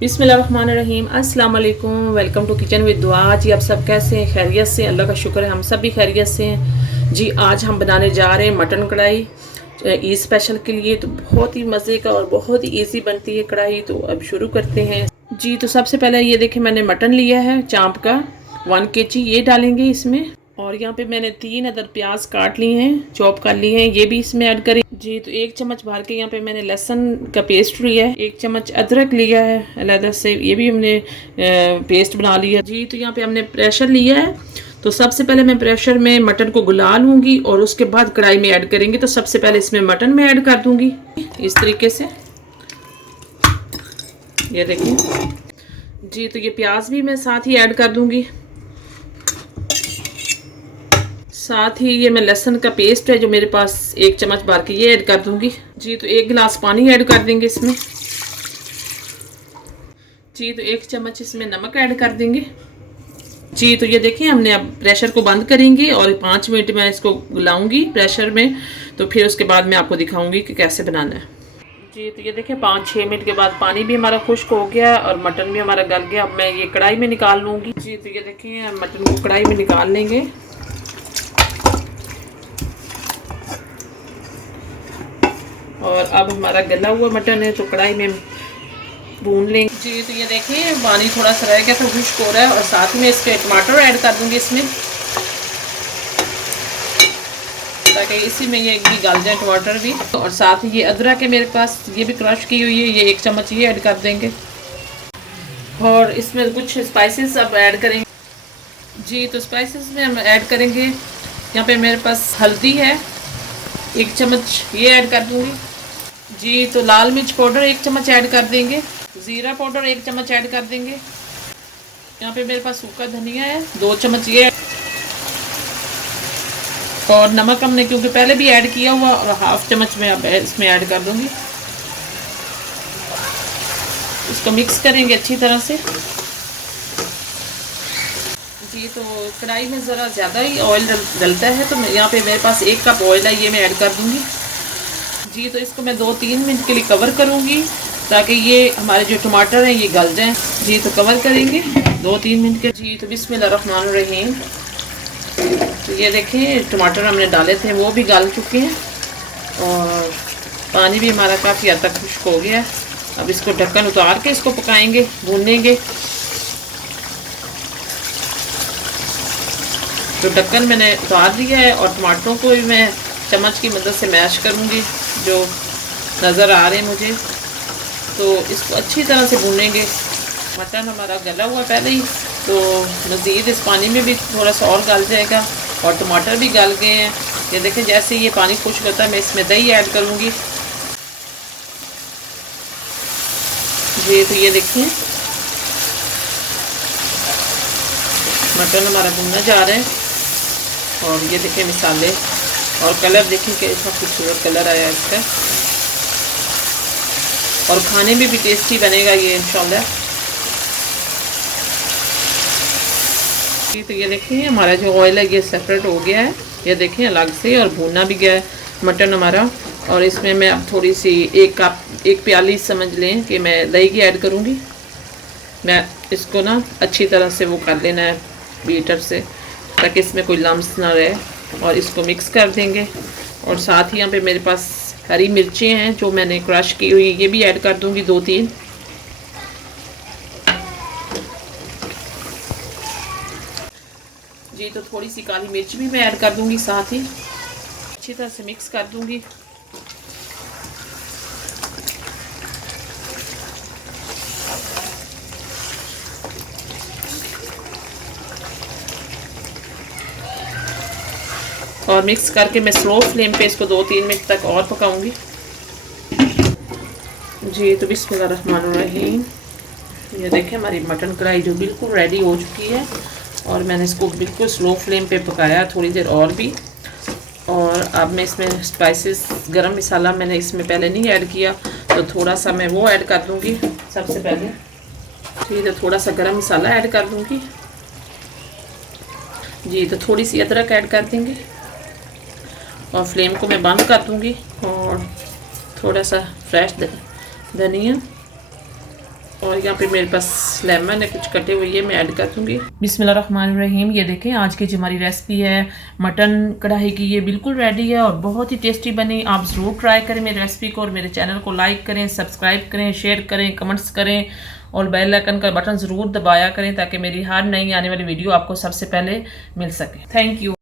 बिस्मिल्लाहिर्रहमानिर्रहीम, अस्सलाम वालेकुम। वेलकम टू किचन विद दुआ। जी आप सब कैसे हैं? खैरियत से? अल्लाह का शुक्र है हम सब भी खैरियत से हैं। जी आज हम बनाने जा रहे हैं मटन कढ़ाई ईद स्पेशल के लिए। तो बहुत ही मज़े का और बहुत ही इजी बनती है कढ़ाई। तो अब शुरू करते हैं। जी तो सबसे पहले ये देखें, मैंने मटन लिया है चाँप का 1 kg, ये डालेंगे इसमें। और यहाँ पे मैंने 3 अदर प्याज काट लिए हैं, चॉप कर लिए हैं, ये भी इसमें ऐड करें। जी तो 1 चम्मच भर के यहाँ पे मैंने लहसुन का पेस्ट लिया है। 1 चम्मच अदरक लिया है अलग से, ये भी हमने पेस्ट बना लिया। जी तो यहाँ पे हमने प्रेशर लिया है। तो सबसे पहले मैं प्रेशर में मटन को गुला लूँगी और उसके बाद कढ़ाई में ऐड करेंगे। तो सबसे पहले इसमें मटन में ऐड कर दूँगी इस तरीके से, ये देखिए। जी तो ये प्याज भी मैं साथ ही ऐड कर दूँगी। साथ ही ये मैं लहसुन का पेस्ट है जो मेरे पास 1 चम्मच भर के, ये ऐड कर दूंगी। जी तो 1 गिलास पानी ऐड कर देंगे इसमें। जी तो 1 चम्मच इसमें नमक ऐड कर देंगे। जी तो ये देखिए, हमने अब प्रेशर को बंद करेंगे और 5 मिनट में इसको गलाऊंगी प्रेशर में। तो फिर उसके बाद मैं आपको दिखाऊंगी कि कैसे बनाना है। जी तो ये देखिए 5-6 मिनट के बाद पानी भी हमारा खुश्क हो गया और मटन भी हमारा गल गया। अब मैं ये कढ़ाई में निकाल लूँगी। जी तो ये देखिए, मटन को कढ़ाई में निकाल लेंगे। और अब हमारा गला हुआ मटन है तो कढ़ाई में भून लेंगे। जी तो ये देखिए, पानी थोड़ा सा रह गया तो खुश्क हो रहा है। और साथ में इसके टमाटर ऐड कर दूंगी इसमें, ताकि इसी में ये भी गल जाए टमाटर भी। और साथ ही ये अदरक है मेरे पास, ये भी क्रश की हुई है, ये 1 चम्मच ये ऐड कर देंगे। और इसमें कुछ स्पाइसेस अब ऐड करेंगे। जी तो स्पाइसेस में हम ऐड करेंगे, यहाँ पे मेरे पास हल्दी है 1 चम्मच, ये ऐड कर दूंगी। जी तो लाल मिर्च पाउडर 1 चम्मच ऐड कर देंगे। ज़ीरा पाउडर 1 चम्मच ऐड कर देंगे। यहाँ पे मेरे पास सूखा धनिया है 2 चम्मच ये। और नमक हमने क्योंकि पहले भी ऐड किया हुआ, और 1/2 चम्मच में अब इसमें ऐड कर दूंगी। इसको मिक्स करेंगे अच्छी तरह से। जी तो कढ़ाई में ज़रा ज़्यादा ही ऑयल डलता है, तो यहाँ पे मेरे पास 1 कप ऑयल है, ये मैं ऐड कर दूंगी। जी तो इसको मैं 2-3 मिनट के लिए कवर करूँगी ताकि ये हमारे जो टमाटर हैं ये गल जाएं। जी तो कवर करेंगे 2-3 मिनट के। जी तो बिस्मिल्लाहिर्रहमानिर्रहीम। तो ये देखें, टमाटर हमने डाले थे वो भी गल चुके हैं और पानी भी हमारा काफ़ी हद तक खुश्क हो गया है। अब इसको ढक्कन उतार के इसको पकाएंगे, भूनेंगे। तो ढक्कन मैंने उतार दिया है और टमाटरों को भी मैं चम्मच की मदद से मैश करूँगी, जो नज़र आ रहे हैं मुझे। तो इसको अच्छी तरह से भूनेंगे। मटन हमारा गला हुआ पहले ही, तो मज़ीद इस पानी में भी थोड़ा सा और गल जाएगा। और टमाटर भी गल गए हैं। ये देखें, जैसे ये पानी खुश्क होता है मैं इसमें दही ऐड करूँगी। जी तो ये देखिए, मटन हमारा भुनना जा रहा है। और ये देखें मिसाले, और कलर देखें कैसा खूबसूरत कलर आया है इसका। और खाने में भी टेस्टी बनेगा ये इंशाल्लाह। तो ये देखिए, हमारा जो ऑयल है ये सेपरेट हो गया है, ये देखें अलग से, और भूना भी गया है मटन हमारा। और इसमें मैं अब थोड़ी सी 1 प्याली समझ लें कि मैं दही की ऐड करूँगी। मैं इसको ना अच्छी तरह से वो कर लेना है बीटर से, ताकि इसमें कोई लम्स ना रहे। और इसको मिक्स कर देंगे। और साथ ही यहाँ पे मेरे पास हरी मिर्चें हैं जो मैंने क्रश की हुई, ये भी ऐड कर दूंगी 2-3। जी तो थोड़ी सी काली मिर्च भी मैं ऐड कर दूंगी साथ ही। अच्छी तरह से मिक्स कर दूंगी। और मिक्स करके मैं स्लो फ्लेम पे इसको 2-3 मिनट तक और पकाऊंगी। जी तो बिस्मिल्लाहिर्रहमानिर्रहीम। ये देखें, हमारी मटन कढ़ाई जो बिल्कुल रेडी हो चुकी है। और मैंने इसको बिल्कुल स्लो फ्लेम पे पकाया थोड़ी देर और भी। और अब मैं इसमें स्पाइसेस, गरम मसाला मैंने इसमें पहले नहीं ऐड किया, तो थोड़ा सा मैं वो ऐड कर दूंगी सबसे पहले। ठीक है, थोड़ा सा गरम मसाला ऐड कर दूंगी। जी तो थोड़ी सी अदरक ऐड कर देंगे। और फ्लेम को मैं बंद कर दूंगी। और थोड़ा सा फ्रेश धनिया और यहाँ पे मेरे पास लेमन है कुछ कटे हुए, ये मैं ऐड कर दूँगी। बिस्मिल्लाहिर्रहमानिर्रहीम। ये देखें आज की जो हमारी रेसिपी है मटन कढ़ाई की, ये बिल्कुल रेडी है और बहुत ही टेस्टी बनी। आप ज़रूर ट्राई करें मेरी रेसिपी को और मेरे चैनल को लाइक करें, सब्सक्राइब करें, शेयर करें, कमेंट्स करें और बेल आइकन का बटन ज़रूर दबाया करें ताकि मेरी हर नई आने वाली वीडियो आपको सबसे पहले मिल सके। Thank you.